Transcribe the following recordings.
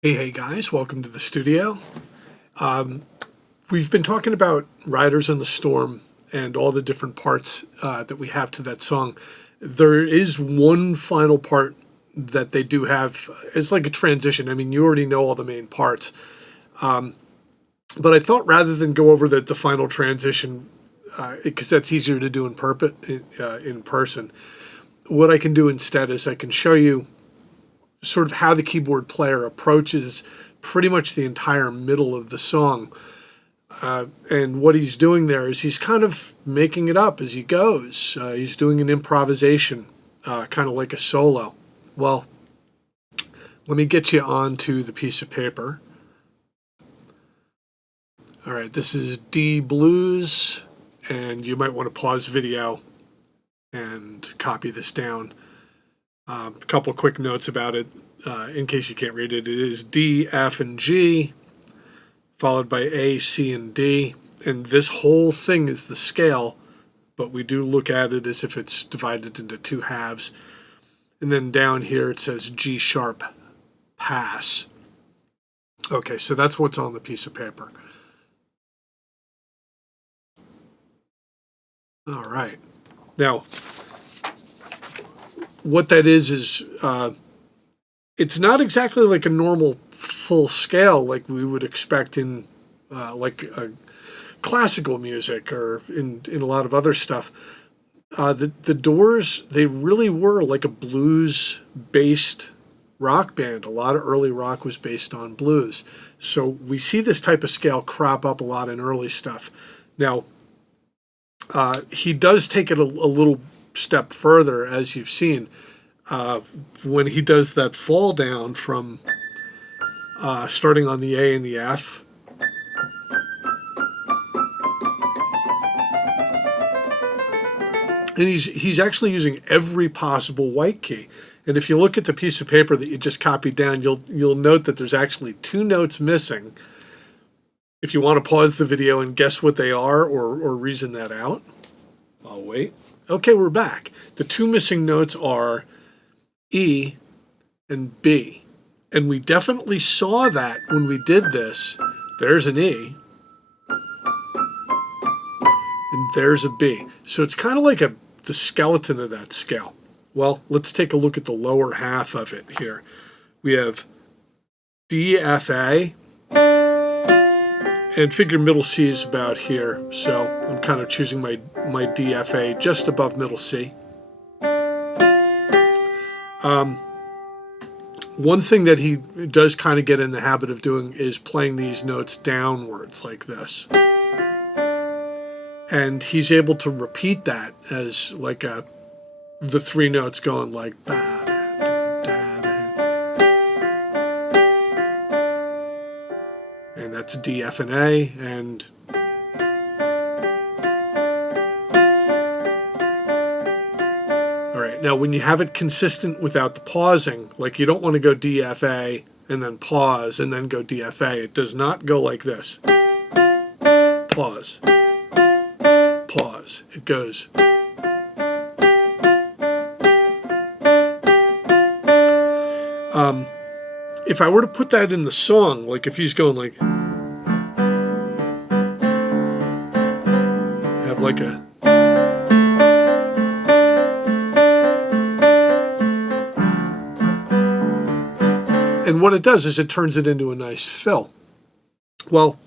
Hey guys, welcome to the studio. We've been talking about Riders on the Storm and all the different parts that we have to that song. There is one final part that they do have. It's like a transition. I mean, you already know all the main parts. But I thought rather than go over the final transition, because that's easier to do in person, what I can do instead is I can show you sort of how the keyboard player approaches pretty much the entire middle of the song. And what he's doing there is he's kind of making it up as he goes. He's doing an improvisation, kind of like a solo. Well, let me get you onto the piece of paper. All right, this is D blues, and you might want to pause video and copy this down. A couple quick notes about it, in case you can't read it. It is D, F, and G, followed by A, C, and D. And this whole thing is the scale, but we do look at it as if it's divided into two halves. And then down here it says G sharp pass. Okay, so that's what's on the piece of paper. All right. Now, what that is it's not exactly like a normal full scale like we would expect in like classical music or in a lot of other stuff. The Doors, they really were like a blues-based rock band. A lot of early rock was based on blues. So we see this type of scale crop up a lot in early stuff. Now, he does take it a little step further, as you've seen, when he does that fall down from starting on the A and the F. And he's actually using every possible white key. And if you look at the piece of paper that you just copied down, you'll note that there's actually two notes missing. If you want to pause the video and guess what they are or reason that out, I'll wait. Okay, we're back. The two missing notes are E and B. And we definitely saw that when we did this. There's an E. And there's a B. So it's kind of like the skeleton of that scale. Well, let's take a look at the lower half of it here. We have D, F, A. And figure middle C is about here, so I'm kind of choosing my DFA just above middle C. One thing that he does kind of get in the habit of doing is playing these notes downwards like this. And he's able to repeat that as like the three notes going like that. And that's D, F, and A, and all right. Now, when you have it consistent without the pausing, like you don't want to go D, F, A, and then pause, and then go D, F, A. It does not go like this. Pause. Pause. It goes. If I were to put that in the song, like if he's going like, have like a, and what it does is it turns it into a nice fill. Well,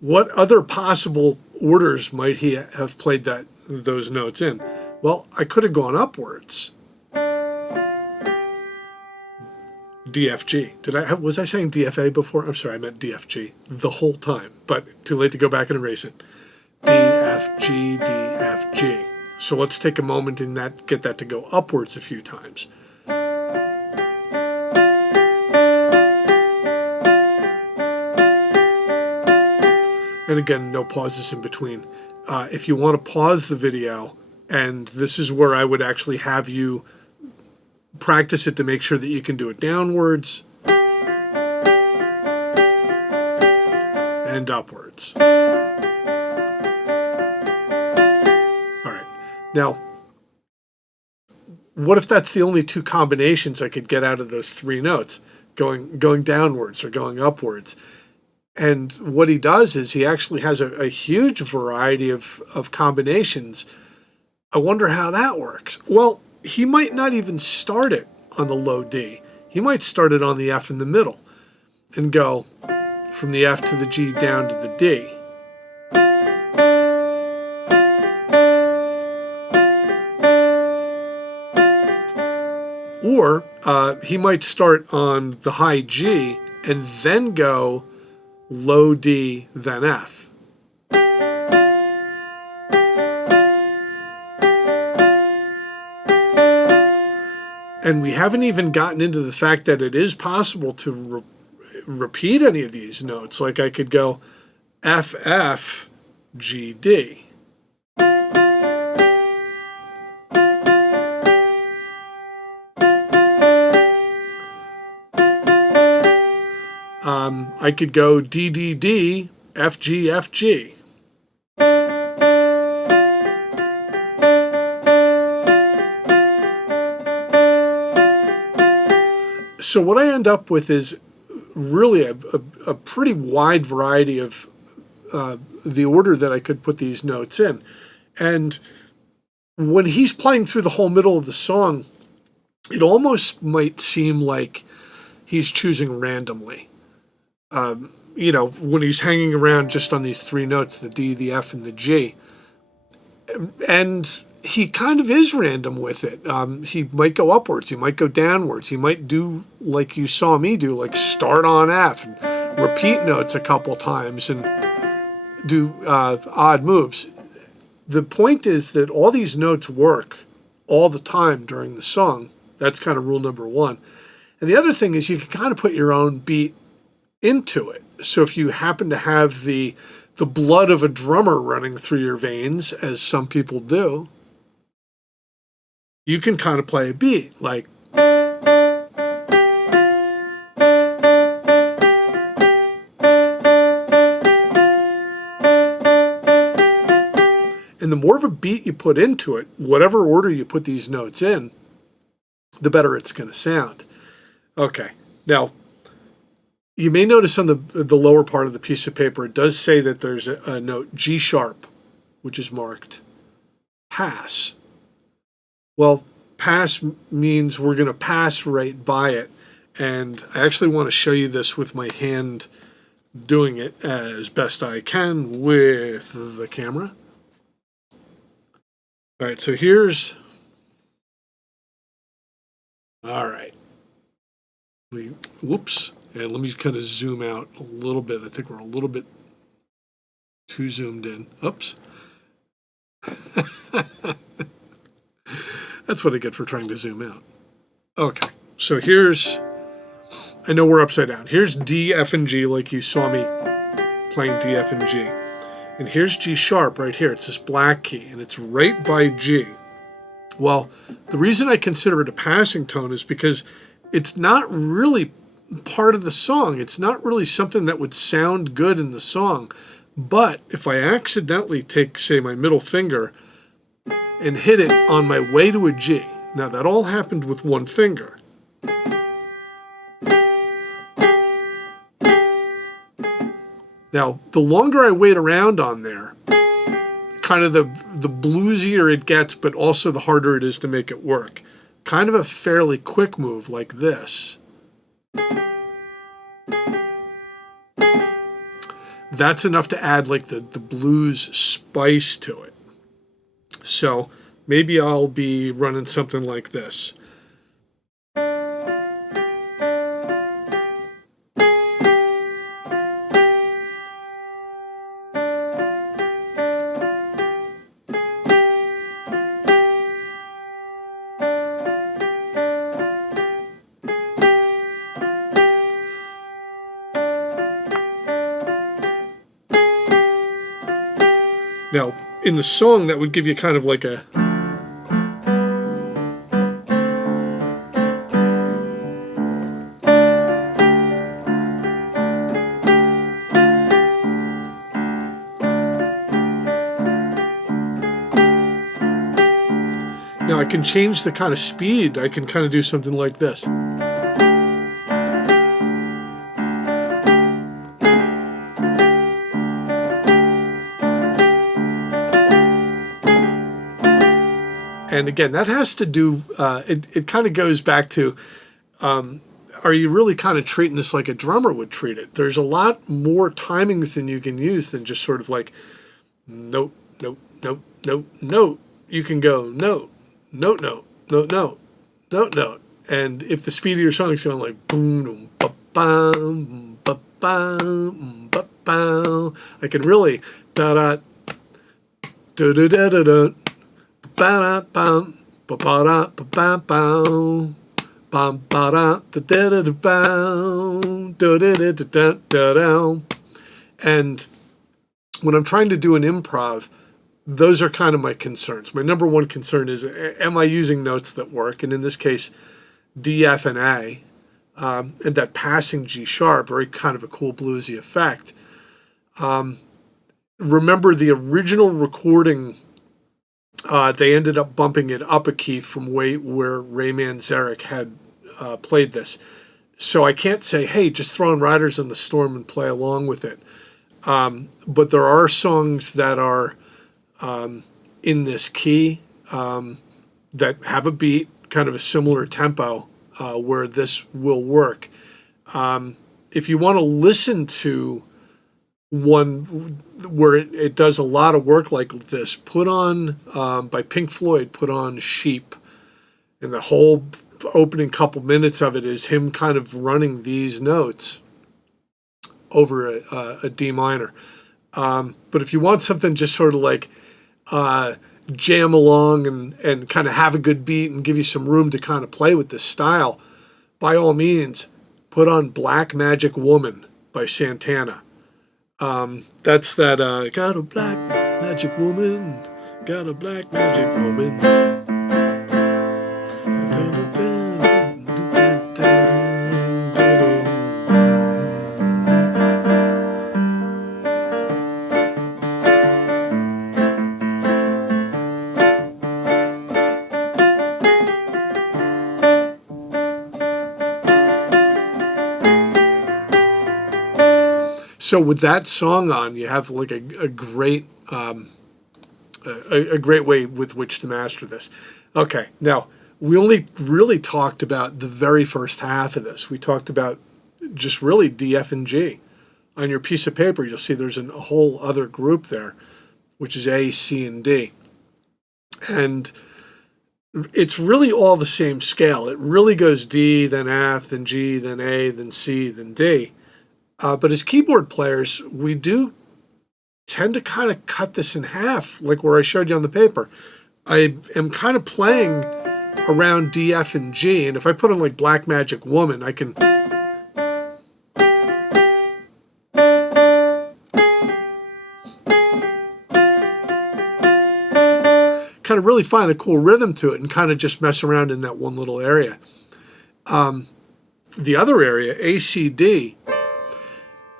what other possible orders might he have played those notes in? Well, I could have gone upwards. DFG. Was I saying DFA before? I'm sorry, I meant DFG the whole time, but too late to go back and erase it. DFG, DFG. So let's take a moment and get that to go upwards a few times. And again, no pauses in between. If you want to pause the video, and this is where I would actually have you practice it to make sure that you can do it downwards and upwards. All right. Now, what if that's the only two combinations I could get out of those three notes? going downwards or going upwards. And what he does is he actually has a huge variety of combinations. I wonder how that works. Well, he might not even start it on the low D. He might start it on the F in the middle and go from the F to the G down to the D. Or he might start on the high G and then go low D, then F. And we haven't even gotten into the fact that it is possible to repeat any of these notes. Like I could go F, F, G, D. I could go D, D, D, F, G, F, G. So what I end up with is really a pretty wide variety of the order that I could put these notes in. And when he's playing through the whole middle of the song, it almost might seem like he's choosing randomly. When he's hanging around just on these three notes, the D, the F, and the G. And he kind of is random with it. He might go upwards, he might go downwards, he might do like you saw me do, like start on F and repeat notes a couple times and do odd moves. The point is that all these notes work all the time during the song. That's kind of rule number one. And the other thing is you can kind of put your own beat into it. So if you happen to have the blood of a drummer running through your veins, as some people do, you can kind of play a beat like. And the more of a beat you put into it, whatever order you put these notes in, the better it's going to sound. Okay, now, you may notice on the lower part of the piece of paper, it does say that there's a note G sharp, which is marked pass. Well, pass means we're going to pass right by it. And I actually want to show you this with my hand doing it as best I can with the camera. All right, so here's... All right. Whoops. And let me kind of zoom out a little bit. I think we're a little bit too zoomed in. Oops. That's what I get for trying to zoom out. Okay, so here's, I know we're upside down. Here's D, F, and G, like you saw me playing D, F, and G. And here's G sharp right here. It's this black key, and it's right by G. Well, the reason I consider it a passing tone is because it's not really part of the song. It's not really something that would sound good in the song. But if I accidentally take, say, my middle finger and hit it on my way to a G, now that all happened with one finger. Now, the longer I wait around on there, kind of the bluesier it gets, but also the harder it is to make it work. Kind of a fairly quick move like this. That's enough to add like the blues spice to it. So maybe I'll be running something like this. Now, in the song, that would give you kind of like a... Now, I can change the kind of speed. I can kind of do something like this. And again, that has to do, it kind of goes back to, are you really kind of treating this like a drummer would treat it? There's a lot more timings than you can use than just sort of like note, note, note, note, note. You can go note, note, note, note, note, note, note. And if the speed of your song is going like boom, ba bam, ba bam, ba bam, I can really da da da da da da da ba da bam ba ba da ba bam bam bam ba da da da da da bam da da da da da da. And when I'm trying to do an improv, those are kind of my concerns. My number one concern is, am I using notes that work? And in this case, D, F, and A, and that passing G sharp, very kind of a cool bluesy effect. Remember the original recording, they ended up bumping it up a key from where Ray Manzarek had played this. So I can't say, hey, just throw in Riders in the Storm and play along with it. But there are songs that are in this key that have a beat, kind of a similar tempo, where this will work. If you want to listen to one where it does a lot of work like this, put on, by Pink Floyd, put on Sheep. And the whole opening couple minutes of it is him kind of running these notes over a D minor. But if you want something just sort of like jam along and kind of have a good beat and give you some room to kind of play with this style, by all means, put on Black Magic Woman by Santana. That's that, got a black magic woman, got a black magic woman. So with that song on, you have like a great a great way with which to master this. Okay, now we only really talked about the very first half of this. We talked about just really D, F, and G. On your piece of paper, you'll see there's a whole other group there, which is A, C, and D. And it's really all the same scale. It really goes D, then F, then G, then A, then C, then D. But as keyboard players, we do tend to kind of cut this in half, like where I showed you on the paper. I am kind of playing around D, F, and G, and if I put on like Black Magic Woman, I can kind of really find a cool rhythm to it and kind of just mess around in that one little area. The other area, A, C, D,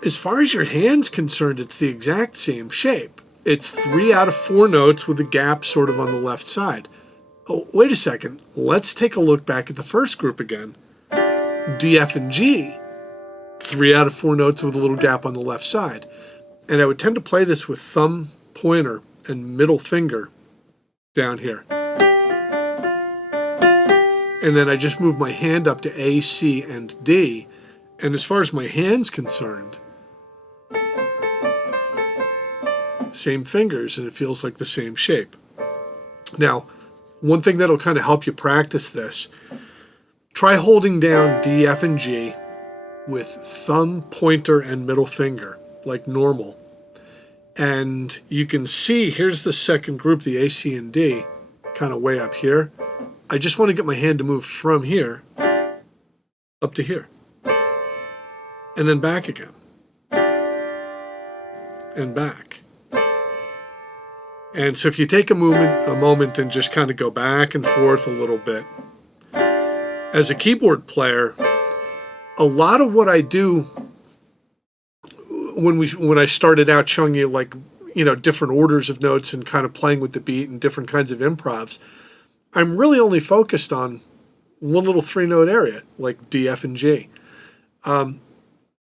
as far as your hand's concerned, it's the exact same shape. It's 3 out of 4 notes with a gap sort of on the left side. Oh, wait a second. Let's take a look back at the first group again. D, F, and G, 3 out of 4 notes with a little gap on the left side. And I would tend to play this with thumb, pointer, and middle finger down here. And then I just move my hand up to A, C, and D. And as far as my hand's concerned, same fingers, and it feels like the same shape. Now, one thing that'll kind of help you practice this, try holding down D, F, and G with thumb, pointer, and middle finger, like normal. And you can see, here's the second group, the A, C, and D, kind of way up here. I just want to get my hand to move from here up to here. And then back again. And back. And so if you take a moment and just kind of go back and forth a little bit. As a keyboard player, a lot of what I do when I started out showing you like, you know, different orders of notes and kind of playing with the beat and different kinds of improvs, I'm really only focused on one little 3-note area, like D, F, and G. And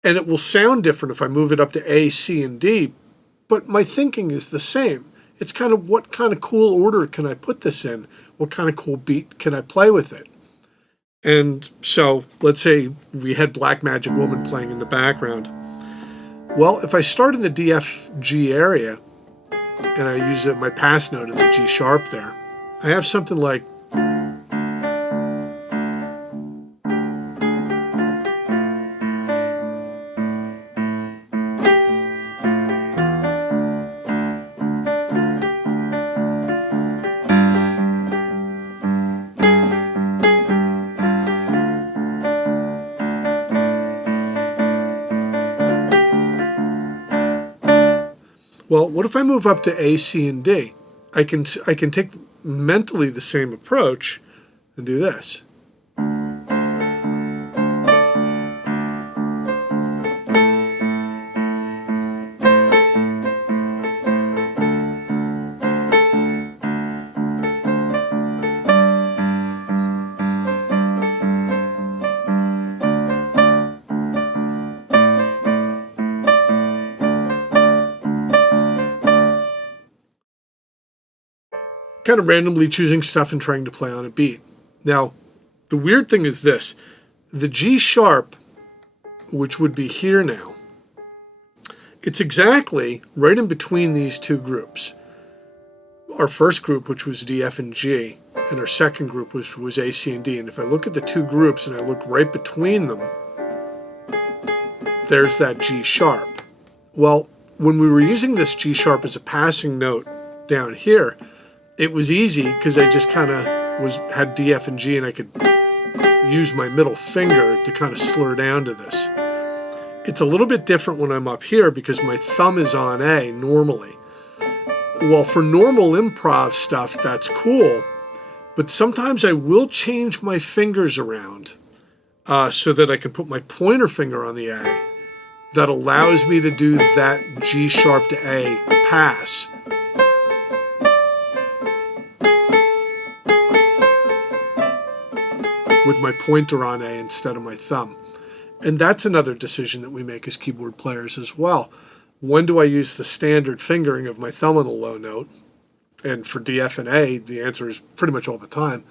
it will sound different if I move it up to A, C, and D, but my thinking is the same. It's kind of what kind of cool order can I put this in What kind of cool beat can I play with it? And so let's say we had Black Magic Woman playing in the background. Well, if I start in the D, F, G area and I use my pass note in the G sharp there, I have something like, well, what if I move up to A, C, and D? I can take mentally the same approach and do this. Kind of randomly choosing stuff and trying to play on a beat. Now, the weird thing is this. The G sharp, which would be here now, it's exactly right in between these two groups. Our first group, which was D, F, and G, and our second group was A, C, and D. And if I look at the two groups and I look right between them, there's that G sharp. Well, when we were using this G sharp as a passing note down here, it was easy because I just kind of had D, F, and G, and I could use my middle finger to kind of slur down to this. It's a little bit different when I'm up here because my thumb is on A normally. Well, for normal improv stuff, that's cool, but sometimes I will change my fingers around so that I can put my pointer finger on the A. That allows me to do that G sharp to A pass. With my pointer on A instead of my thumb. And that's another decision that we make as keyboard players as well. When do I use the standard fingering of my thumb on the low note? And for D, F, and A, the answer is pretty much all the time.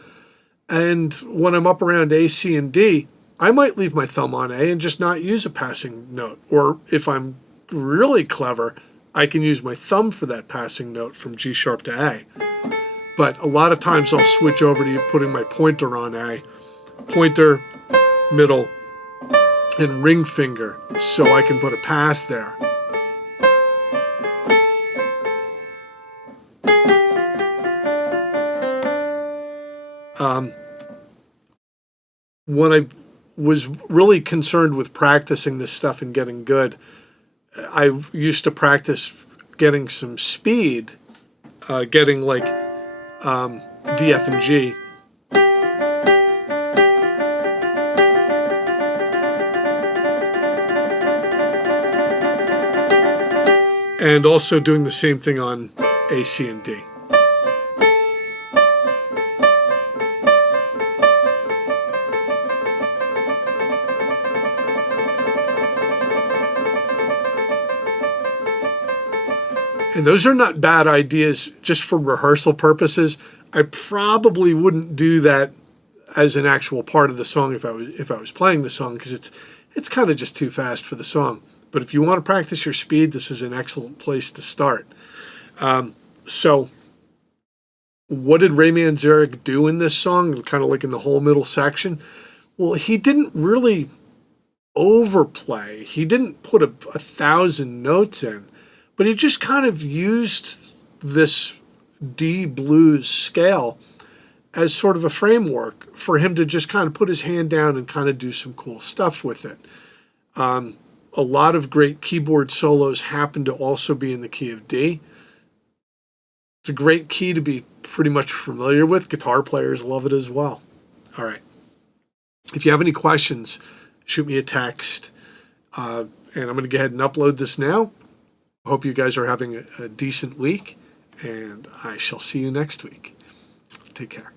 And when I'm up around A, C, and D, I might leave my thumb on A and just not use a passing note. Or if I'm really clever, I can use my thumb for that passing note from G sharp to A. But a lot of times I'll switch over to putting my pointer on A. Pointer, middle, and ring finger so I can put a pass there. When I was really concerned with practicing this stuff and getting good, I used to practice getting some speed, getting like D, F, and G. And also doing the same thing on A, C, and D. And those are not bad ideas just for rehearsal purposes. I probably wouldn't do that as an actual part of the song if I was playing the song because it's kind of just too fast for the song. But if you want to practice your speed, this is an excellent place to start. So what did Ray Manzarek do in this song, kind of like in the whole middle section? Well, he didn't really overplay. He didn't put a 1,000 notes in, but he just kind of used this D blues scale as sort of a framework for him to just kind of put his hand down and kind of do some cool stuff with it. A lot of great keyboard solos happen to also be in the key of D. It's a great key to be pretty much familiar with. Guitar players love it as well. All right. If you have any questions, shoot me a text. And I'm going to go ahead and upload this now. Hope you guys are having a decent week, and I shall see you next week. Take care.